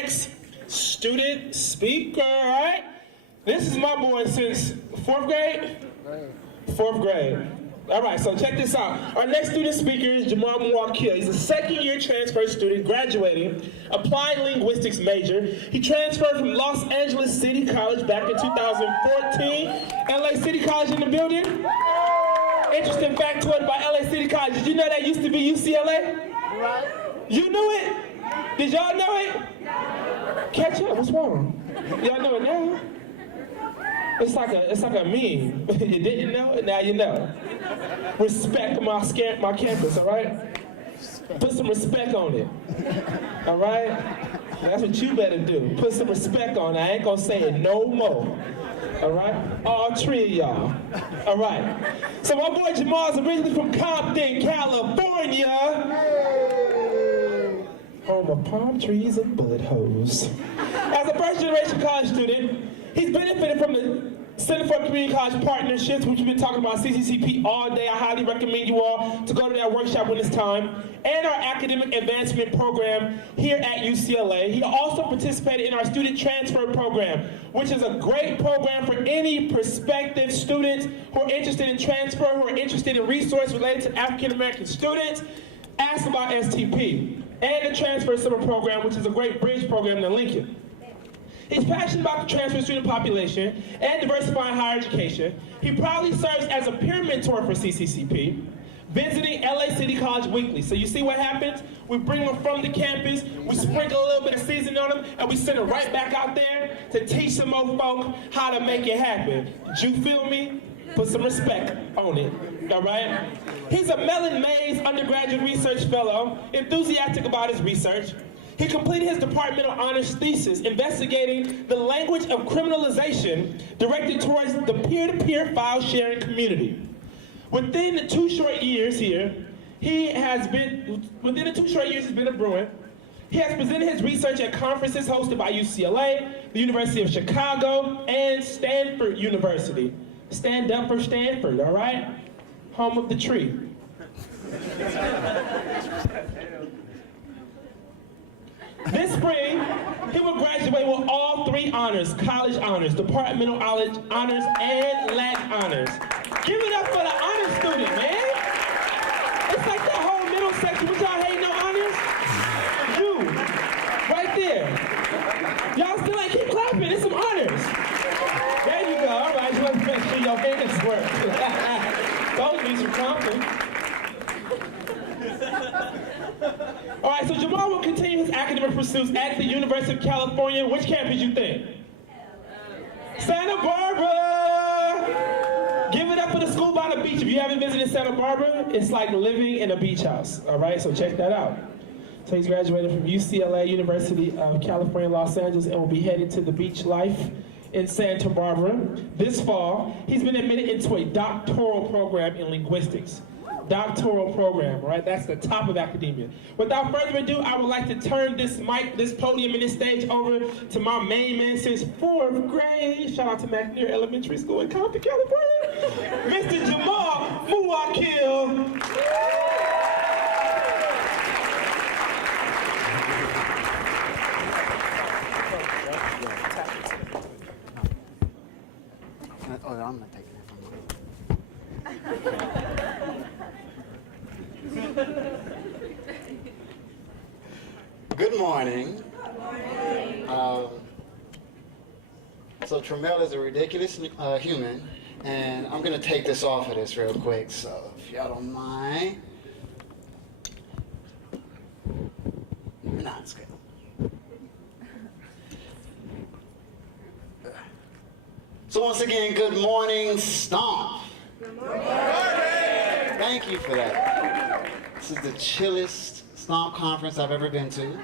next student speaker, all right? This is my boy since 4th grade? 4th grade. All right, so check this out. Our next student speaker is Jamaal Muwwakil. He's a second-year transfer student graduating, applied linguistics major. He transferred from Los Angeles City College back in 2014. LA City College in the building? Interesting factoid about LA City College. Did you know that used to be UCLA? Right. You knew it? Did y'all know it? Catch up, what's wrong? Y'all know it now? It's like a meme. You didn't know it, now you know. Respect my campus, all right? Put some respect on it, all right? That's what you better do. Put some respect on it. I ain't gonna say it no more, all right? All 3 of y'all, all right? So my boy Jamal is originally from Compton, California. Home of palm trees and bullet holes. As a first-generation college student, he's benefited from the Center for Community College Partnerships, which we've been talking about CCCP all day. I highly recommend you all to go to that workshop when it's time. And our academic advancement program here at UCLA. He also participated in our student transfer program, which is a great program for any prospective students who are interested in transfer, who are interested in resources related to African American students. Ask about STP. And the Transfer Summer Program, which is a great bridge program in Lincoln. He's passionate about the transfer student population and diversifying higher education. He proudly serves as a peer mentor for CCCP, visiting LA City College weekly. So you see what happens? We bring them from the campus, we sprinkle a little bit of seasoning on them, and we send them right back out there to teach some more folk how to make it happen. Did you feel me? Put some respect on it, all right? He's a Mellon Mays undergraduate research fellow, enthusiastic about his research. He completed his departmental honors thesis investigating the language of criminalization directed towards the peer-to-peer file sharing community. Within the 2 short years here, he's been a Bruin. He has presented his research at conferences hosted by UCLA, the University of Chicago, and Stanford University. Stand up for Stanford, all right? Home of the tree. This spring, he will graduate with all 3 honors, college honors, departmental honors, and LAC honors. Give it up for the honor student, man. It's like that whole middle section. What y'all hating on honors? You, right there. Y'all still like, keep clapping, it's some honors. There you go, all right, you want to make sure your hands work. Those be some Compton. All right, so Jamaal will continue his academic pursuits at the University of California. Which campus you think? Santa Barbara! Give it up for the school by the beach. If you haven't visited Santa Barbara, it's like living in a beach house. All right, so check that out. So he's graduated from UCLA, University of California, Los Angeles, and will be headed to the beach life in Santa Barbara. This fall, he's been admitted into a doctoral program in linguistics. Doctoral program, right? That's the top of academia. Without further ado, I would like to turn this mic, this podium, and this stage over to my main man since 4th grade. Shout out to McNair Elementary School in Compton, California. Mr. Jamaal Muwwakil. Oh, I'm not taking it from Good morning. Good morning. So Tramel is a ridiculous human, and I'm going to take this off of this real quick, so if y'all don't mind. Nah, it's good. So once again, good morning, Stomp. Good morning. Thank you for that. This is the chillest Stomp conference I've ever been to.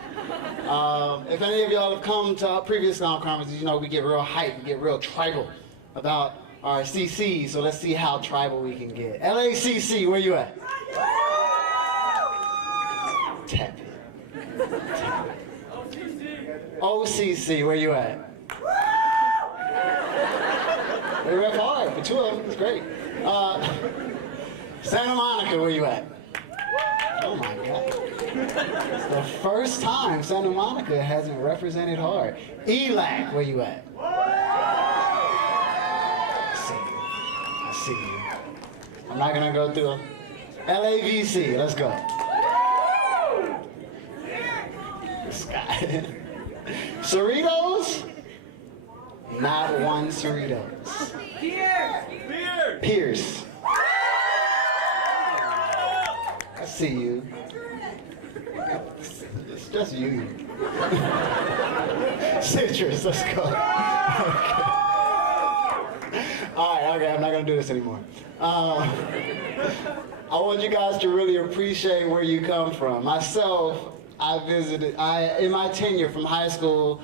If any of y'all have come to previous Stomp conferences, you know we get real hype, we get real tribal about our CC, so let's see how tribal we can get. LACC, where you at? Tap it. Tap it. OCC, where you at? They rep hard for 2 of them, it's great. Santa Monica, where you at? Oh my God. It's the first time Santa Monica hasn't represented hard. ELAC, where you at? I see you. I'm not gonna go through them. LAVC, let's go. Scott. Cerritos? Not one Cerritos. Pierce. I see you. It's just you. Citrus, let's go. Okay. All right, okay, I'm not gonna do this anymore. I want you guys to really appreciate where you come from. Myself, in my tenure from high school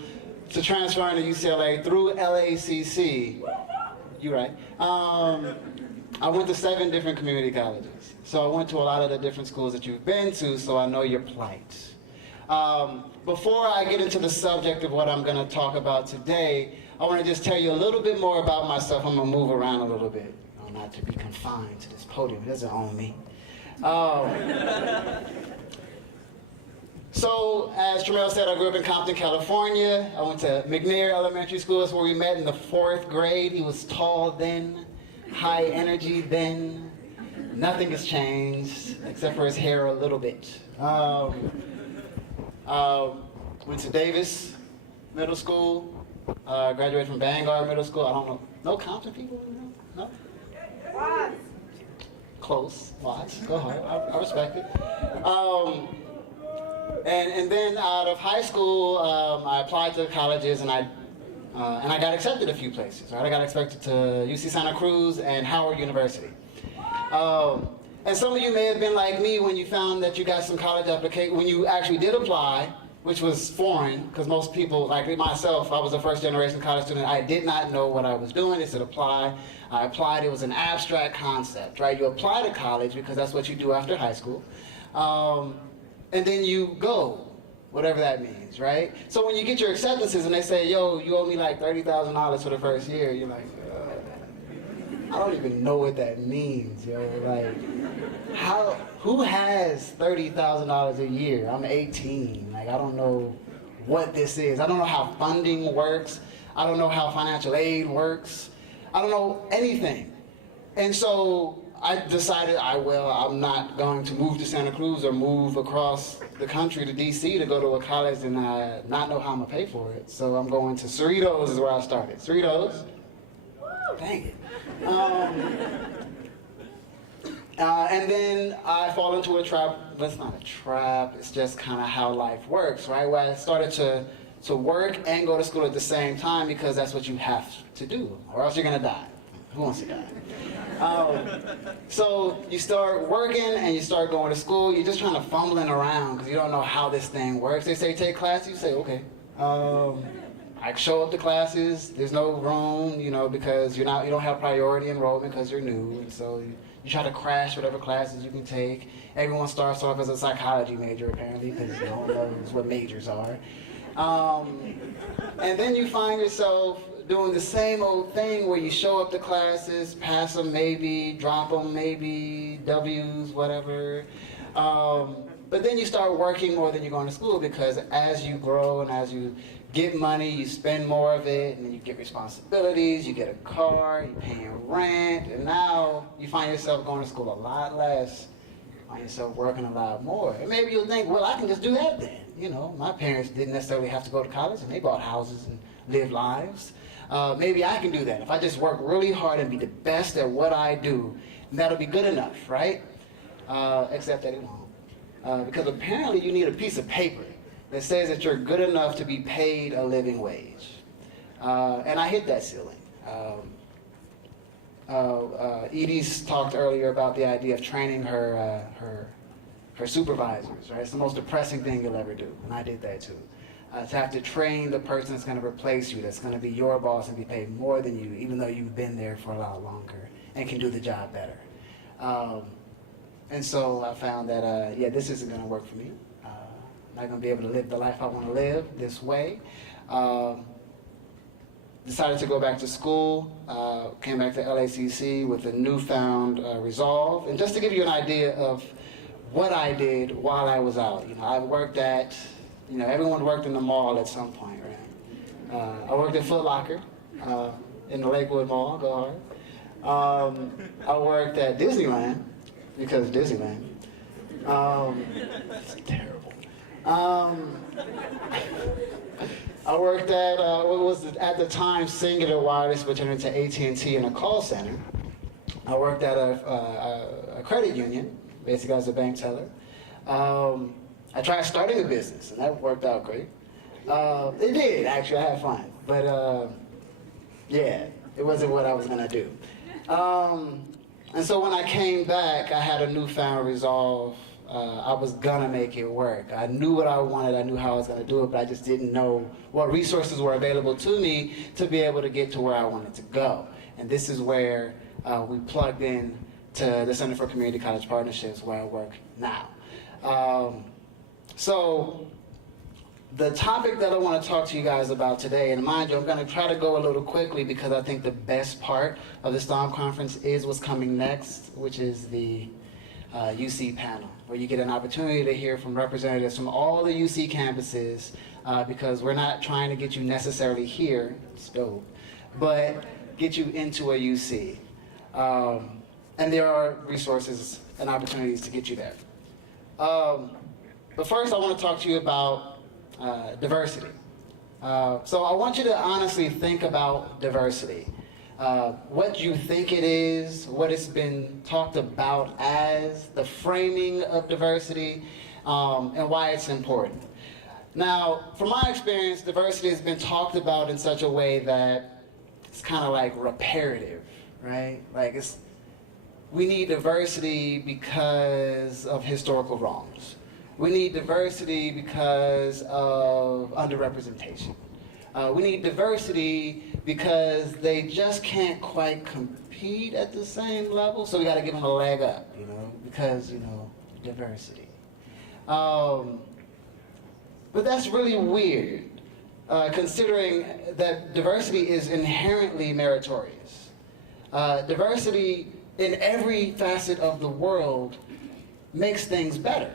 to transferring to UCLA through LACC, you right, I went to 7 different community colleges. So I went to a lot of the different schools that you've been to, so I know your plight. Before I get into the subject of what I'm gonna talk about today, I wanna just tell you a little bit more about myself. I'm gonna move around a little bit, not to be confined to this podium. It doesn't own me. So, as Tramel said, I grew up in Compton, California. I went to McNair Elementary School. That's where we met in the 4th grade. He was tall then, high energy then. Nothing has changed, except for his hair a little bit. Went to Davis Middle School. Graduated from Vanguard Middle School. I don't know. No Compton people? No? Watts. Close. Watts. Go ahead. I respect it. And then out of high school, I applied to colleges and I got accepted a few places. Right? I got accepted to UC Santa Cruz and Howard University. And some of you may have been like me when you found that you got some college application, when you actually did apply, which was foreign, because most people, like myself, I was a first-generation college student. I did not know what I was doing. They said apply. I applied. It was an abstract concept, right? You apply to college because that's what you do after high school. And then you go, whatever that means, right? So when you get your acceptances and they say, yo, you owe me like $30,000 for the first year, you're like, I don't even know what that means, yo. Like, who has $30,000 a year? I'm 18. Like, I don't know what this is. I don't know how funding works. I don't know how financial aid works. I don't know anything. And so I decided I'm not going to move to Santa Cruz or move across the country to DC to go to a college and not know how I'm gonna pay for it. So I'm going to Cerritos is where I started. Cerritos. Dang it. And then I fall into a trap. But it's not a trap. It's just kind of how life works, right? Where I started to work and go to school at the same time because that's what you have to do, or else you're gonna die. Who wants to die? So you start working and you start going to school. You're just trying to fumbling around because you don't know how this thing works. They say take classes. You say okay. I show up to classes. There's no room, because you don't have priority enrollment because you're new, and so you try to crash whatever classes you can take. Everyone starts off as a psychology major apparently because no one knows what majors are. And then you find yourself doing the same old thing where you show up to classes, pass them maybe, drop them maybe, W's, whatever. But then you start working more than you're going to school because as you grow and as you get money, you spend more of it, and then you get responsibilities, you get a car, you're paying rent, and now you find yourself going to school a lot less, you find yourself working a lot more. And maybe you'll think, well, I can just do that then. My parents didn't necessarily have to go to college, and they bought houses and lived lives. Maybe I can do that. If I just work really hard and be the best at what I do, that'll be good enough, right? Except that it won't. Because apparently you need a piece of paper that says that you're good enough to be paid a living wage. And I hit that ceiling. Edie's talked earlier about the idea of training her supervisors, right? It's the most depressing thing you'll ever do, and I did that too. To have to train the person that's going to replace you, that's going to be your boss and be paid more than you, even though you've been there for a lot longer and can do the job better. And so I found that, this isn't going to work for me. I'm not going to be able to live the life I want to live this way. Decided to go back to school, came back to LACC with a newfound resolve. And just to give you an idea of what I did while I was out. I worked at, everyone worked in the mall at some point, right? I worked at Foot Locker in the Lakewood Mall, go hard. I worked at Disneyland, because Disneyland. It's terrible. I worked at, what was at the time Singular Wireless, but turned into AT&T in a call center. I worked at a credit union, basically as a bank teller. I tried starting a business, and that worked out great. It did, actually, I had fun. But yeah, it wasn't what I was gonna do. And so when I came back, I had a newfound resolve. I was gonna make it work. I knew what I wanted, I knew how I was gonna do it, but I just didn't know what resources were available to me to be able to get to where I wanted to go. And this is where we plugged in to the Center for Community College Partnerships, where I work now. So the topic that I want to talk to you guys about today, and mind you, I'm going to try to go a little quickly because I think the best part of the STOMP conference is what's coming next, which is the UC panel, where you get an opportunity to hear from representatives from all the UC campuses, because we're not trying to get you necessarily here, it's dope, but get you into a UC. And there are resources and opportunities to get you there. But first I want to talk to you about diversity. So I want you to honestly think about diversity. What you think it is, what it's been talked about as, the framing of diversity, and why it's important. Now, from my experience, diversity has been talked about in such a way that it's kind of like reparative, right? Like we need diversity because of historical wrongs. We need diversity because of underrepresentation. We need diversity because they just can't quite compete at the same level, so we got to give them a leg up, because, diversity. But that's really weird, considering that diversity is inherently meritorious. Diversity in every facet of the world makes things better.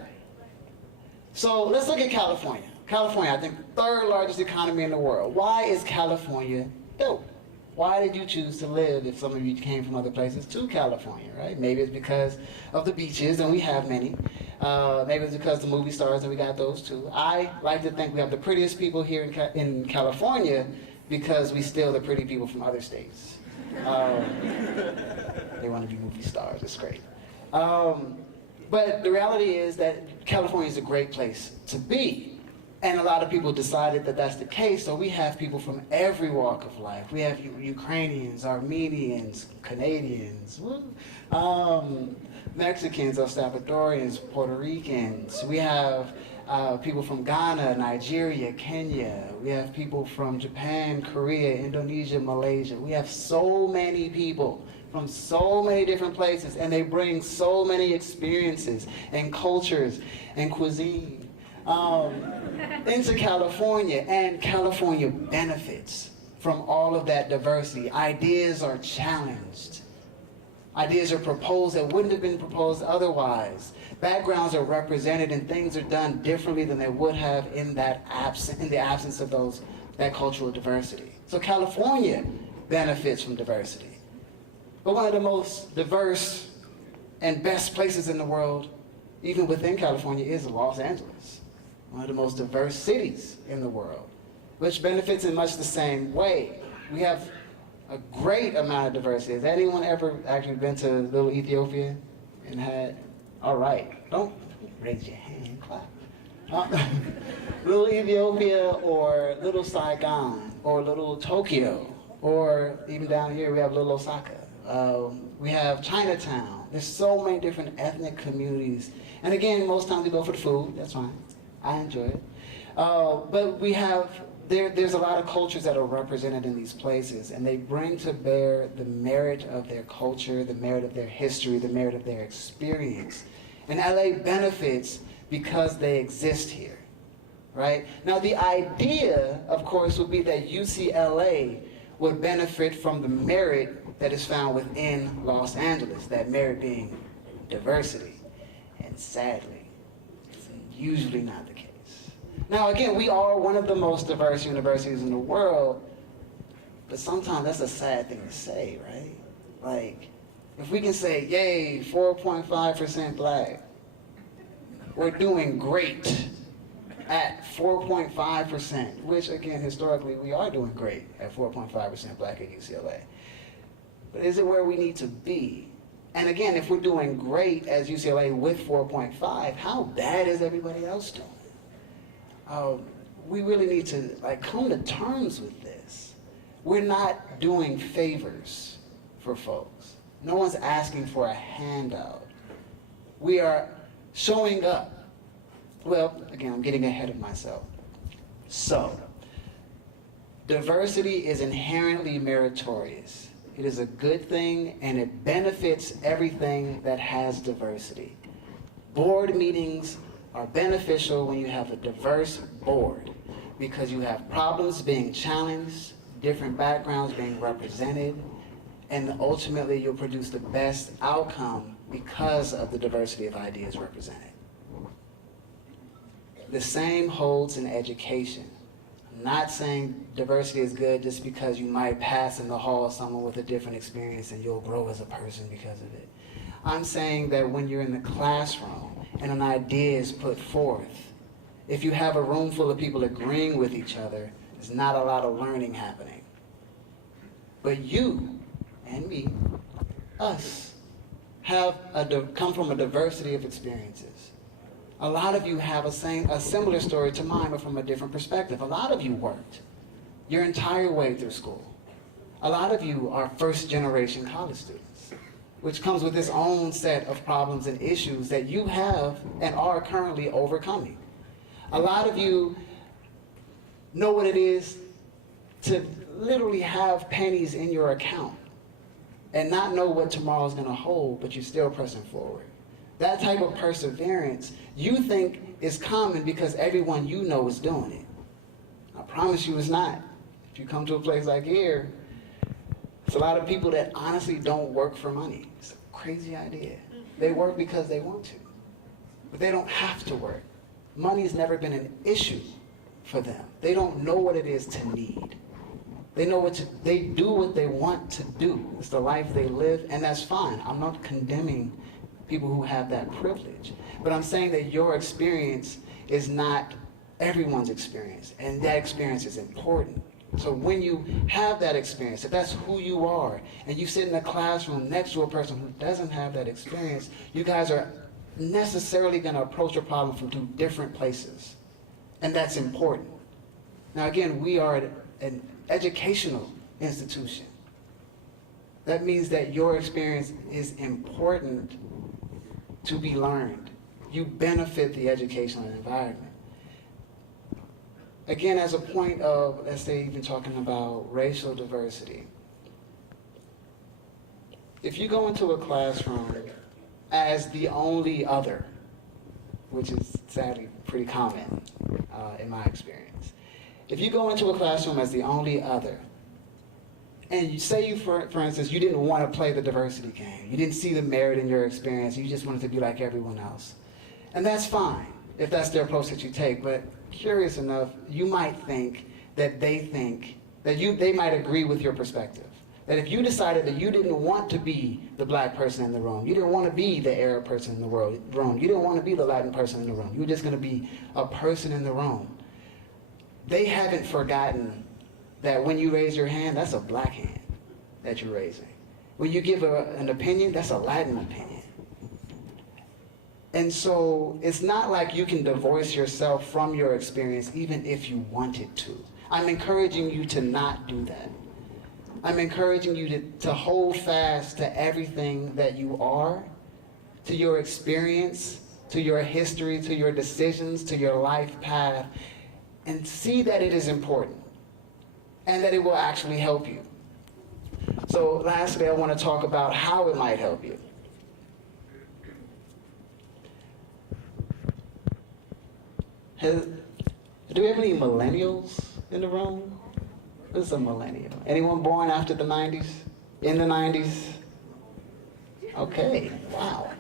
So let's look at California. California, I think, third largest economy in the world. Why is California dope? Why did you choose to live, if some of you came from other places, to California, right? Maybe it's because of the beaches, and we have many. Maybe it's because of the movie stars, and we got those too. I like to think we have the prettiest people here in California because we steal the pretty people from other states. They want to be movie stars, it's great. But the reality is that California is a great place to be. And a lot of people decided that that's the case, so we have people from every walk of life. We have Ukrainians, Armenians, Canadians, Mexicans, El Salvadorians, Puerto Ricans. We have people from Ghana, Nigeria, Kenya. We have people from Japan, Korea, Indonesia, Malaysia. We have so many people from so many different places, and they bring so many experiences and cultures and cuisine into California, and California benefits from all of that diversity. Ideas are challenged. Ideas are proposed that wouldn't have been proposed otherwise. Backgrounds are represented, and things are done differently than they would have in the absence of that cultural diversity. So California benefits from diversity. But one of the most diverse and best places in the world, even within California, is Los Angeles. One of the most diverse cities in the world, which benefits in much the same way. We have a great amount of diversity. Has anyone ever actually been to Little Ethiopia and had, all right, don't raise your hand, clap. Little Ethiopia or Little Saigon or Little Tokyo, or even down here we have Little Osaka. We have Chinatown. There's so many different ethnic communities. And again, most times we go for the food, that's fine. I enjoy it. But we have, there's a lot of cultures that are represented in these places, and they bring to bear the merit of their culture, the merit of their history, the merit of their experience. And LA benefits because they exist here, right? Now the idea, of course, would be that UCLA would benefit from the merit that is found within Los Angeles, that merit being diversity. And And sadly, it's usually not the case. Now again, we are one of the most diverse universities in the world, but sometimes that's a sad thing to say, right? Like, if we can say, yay, 4.5% black, we're doing great at 4.5%, which again, historically, we are doing great at 4.5% black at UCLA. But is it where we need to be? And again, if we're doing great as UCLA with 4.5, how bad is everybody else doing? We really need to come to terms with this. We're not doing favors for folks. No one's asking for a handout. We are showing up. Well, again, I'm getting ahead of myself. So, diversity is inherently meritorious. It is a good thing, and it benefits everything that has diversity. Board meetings are beneficial when you have a diverse board, because you have problems being challenged, different backgrounds being represented, and ultimately you'll produce the best outcome because of the diversity of ideas represented. The same holds in education. I'm not saying diversity is good just because you might pass in the hall someone with a different experience and you'll grow as a person because of it. I'm saying that when you're in the classroom and an idea is put forth, if you have a room full of people agreeing with each other, there's not a lot of learning happening. But you and me, us, come from a diversity of experiences. A lot of you have a similar story to mine, but from a different perspective. A lot of you worked your entire way through school. A lot of you are first-generation college students, which comes with its own set of problems and issues that you have and are currently overcoming. A lot of you know what it is to literally have pennies in your account and not know what tomorrow's going to hold, but you're still pressing forward. That type of perseverance you think is common because everyone you know is doing it. I promise you it's not. If you come to a place like here, it's a lot of people that honestly don't work for money. It's a crazy idea. They work because they want to, but they don't have to work. Money's never been an issue for them. They don't know what it is to need. They do what they want to do. It's the life they live, and that's fine. I'm not condemning people who have that privilege. But I'm saying that your experience is not everyone's experience, and that experience is important. So when you have that experience, if that's who you are, and you sit in a classroom next to a person who doesn't have that experience, you guys are necessarily going to approach a problem from two different places. And that's important. Now again, we are an educational institution. That means that your experience is important to be learned. You benefit the educational environment. Again, as a point of, let's say, even talking about racial diversity, if you go into a classroom as the only other, which is sadly pretty common in my experience, if you go into a classroom as the only other, and you say, for instance, you didn't want to play the diversity game. You didn't see the merit in your experience. You just wanted to be like everyone else. And that's fine if that's the approach that you take. But curious enough, you might think that they might agree with your perspective. That if you decided that you didn't want to be the black person in the room, you didn't want to be the Arab person in the room, you didn't want to be the Latin person in the room, you were just going to be a person in the room, they haven't forgotten that when you raise your hand, that's a black hand that you're raising. When you give an opinion, that's a Latin opinion. And so it's not like you can divorce yourself from your experience even if you wanted to. I'm encouraging you to not do that. I'm encouraging you to hold fast to everything that you are, to your experience, to your history, to your decisions, to your life path, and see that it is important and that it will actually help you. So lastly, I want to talk about how it might help you. Do we have any millennials in the room? Who's a millennial? Anyone born after the 90s? In the 90s? Okay, wow.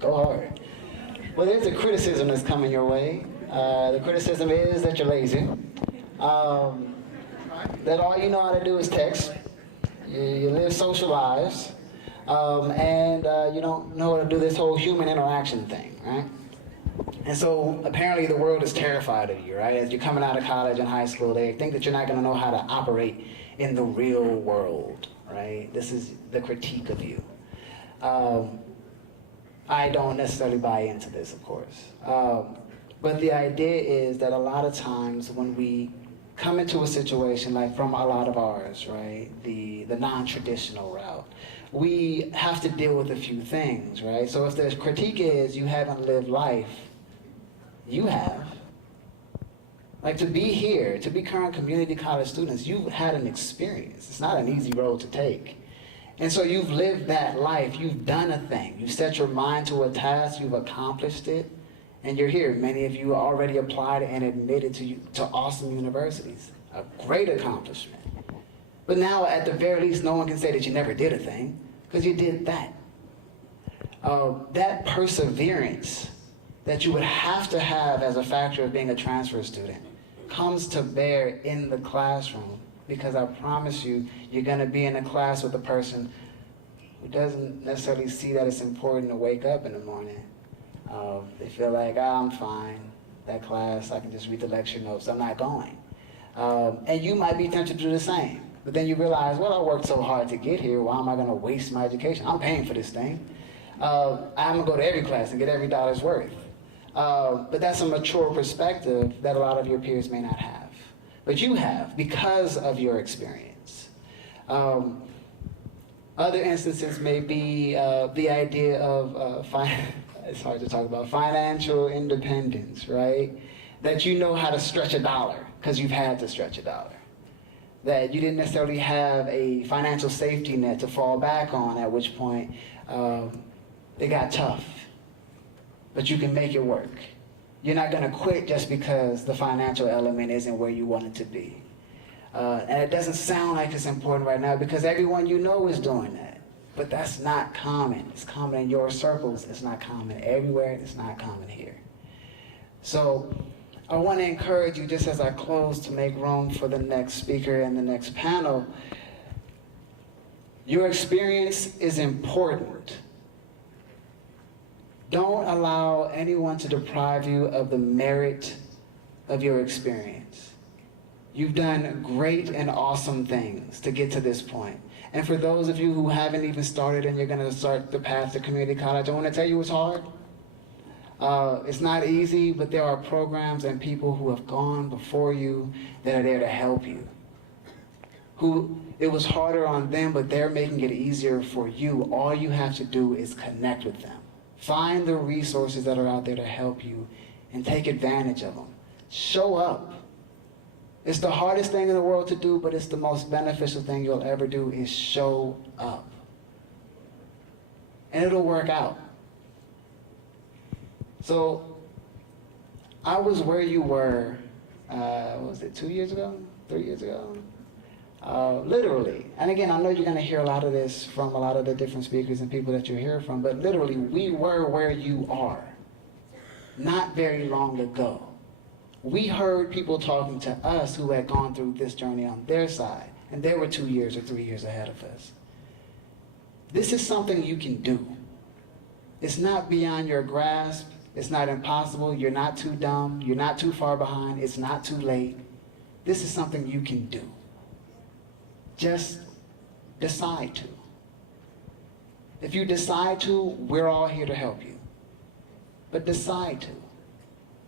Go hard. Well, there's a criticism that's coming your way. The criticism is that you're lazy. That all you know how to do is text. You live social lives. And you don't know how to do this whole human interaction thing, right? And so apparently the world is terrified of you, right? As you're coming out of college and high school, they think that you're not going to know how to operate in the real world, right? This is the critique of you. I don't necessarily buy into this, of course. But the idea is that a lot of times when we come into a situation like from a lot of ours, right, the non-traditional route, we have to deal with a few things, right? So if the critique is you haven't lived life, you have. Like to be here, to be current community college students, you've had an experience. It's not an easy road to take. And so you've lived that life, you've done a thing, you've set your mind to a task, you've accomplished it, and you're here. Many of you already applied and admitted to awesome universities. A great accomplishment. But now, at the very least, no one can say that you never did a thing, because you did that. That perseverance that you would have to have as a factor of being a transfer student comes to bear in the classroom, because I promise you, you're going to be in a class with a person who doesn't necessarily see that it's important to wake up in the morning. They feel like, I'm fine, that class, I can just read the lecture notes, I'm not going. And you might be tempted to do the same. But then you realize, well, I worked so hard to get here, why am I going to waste my education? I'm paying for this thing. I'm going to go to every class and get every dollar's worth. But that's a mature perspective that a lot of your peers may not have. But you have, because of your experience. Other instances may be the idea of, it's hard to talk about, financial independence, right? That you know how to stretch a dollar, because you've had to stretch a dollar. That you didn't necessarily have a financial safety net to fall back on, at which point it got tough. But you can make it work. You're not going to quit just because the financial element isn't where you want it to be. And it doesn't sound like it's important right now because everyone you know is doing that. But that's not common. It's common in your circles. It's not common everywhere. It's not common here. So I want to encourage you, just as I close, to make room for the next speaker and the next panel. Your experience is important. Don't allow anyone to deprive you of the merit of your experience. You've done great and awesome things to get to this point. And for those of you who haven't even started and you're going to start the path to community college, I want to tell you it's hard. It's not easy, but there are programs and people who have gone before you that are there to help you. Who it was harder on them, but they're making it easier for you. All you have to do is connect with them. Find the resources that are out there to help you and take advantage of them. Show up. It's the hardest thing in the world to do, but it's the most beneficial thing you'll ever do is show up. And it'll work out. So I was where you were, what was it, 2 years ago? 3 years ago? Literally. And again, I know you're going to hear a lot of this from a lot of the different speakers and people that you hear from, but literally, we were where you are not very long ago. We heard people talking to us who had gone through this journey on their side, and they were 2 years or 3 years ahead of us. This is something you can do. It's not beyond your grasp. It's not impossible. You're not too dumb. You're not too far behind. It's not too late. This is something you can do. Just decide to. If you decide to, we're all here to help you. But decide to,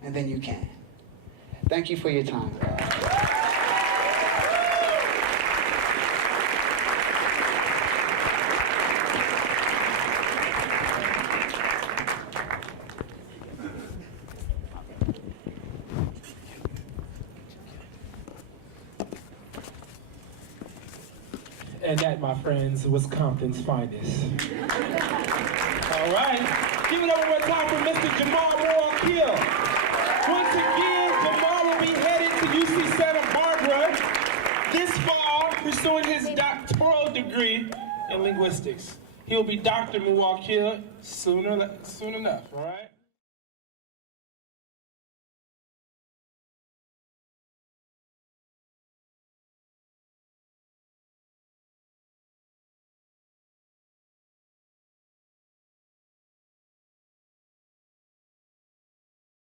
and then you can. Thank you for your time. And that, my friends, was Compton's finest. All right. Give it up one more time for Mr. Jamaal Muwwakil. Once again, Jamaal will be headed to UC Santa Barbara this fall, pursuing his doctoral degree in linguistics. He'll be Dr. Muwwakil soon enough, all right?